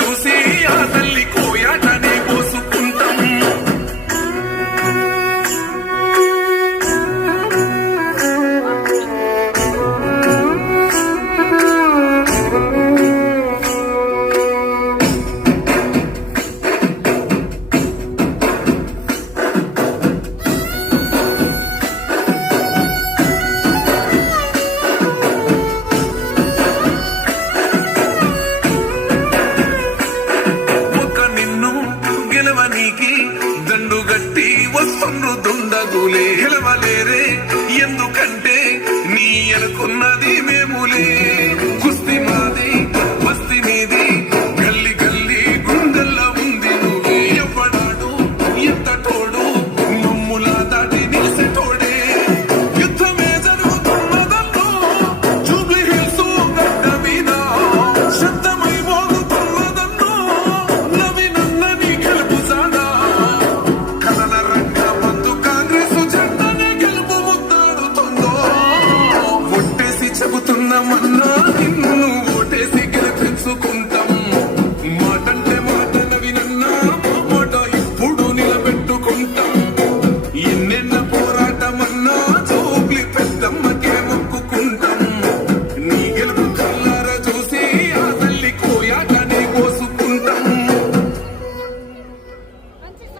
చూసి ఆ తల్లి కోయాటని పోసుకుంటాం. గెలవనీకి దండు గట్టి వస్తుండ్రు దుండగులే. గెలవలేరే ఎందుకంటే నీ అనుకున్నది మేములే. కుస్తీ మాది బస్తీ మీది గల్లి గల్లి గుండెల్లో ఉంది నువ్వే. ఎవ్వడాడు ఎంత తోడు మమ్ములా దాటి నిలిసేటోడే. యుద్ధమే జరుగుతున్నదన్నో జూబ్లీ హిల్స్ గడ్డ మీద శబ్దమై మోగుతున్నదన్నో నవీనన్నని గెలుపు సానా. కథన రంగ మందు కాంగ్రెస్ జెండనే గెలుపు ముద్దాడుతుందో. ఒట్టేసి చెబుతున్నామన్నా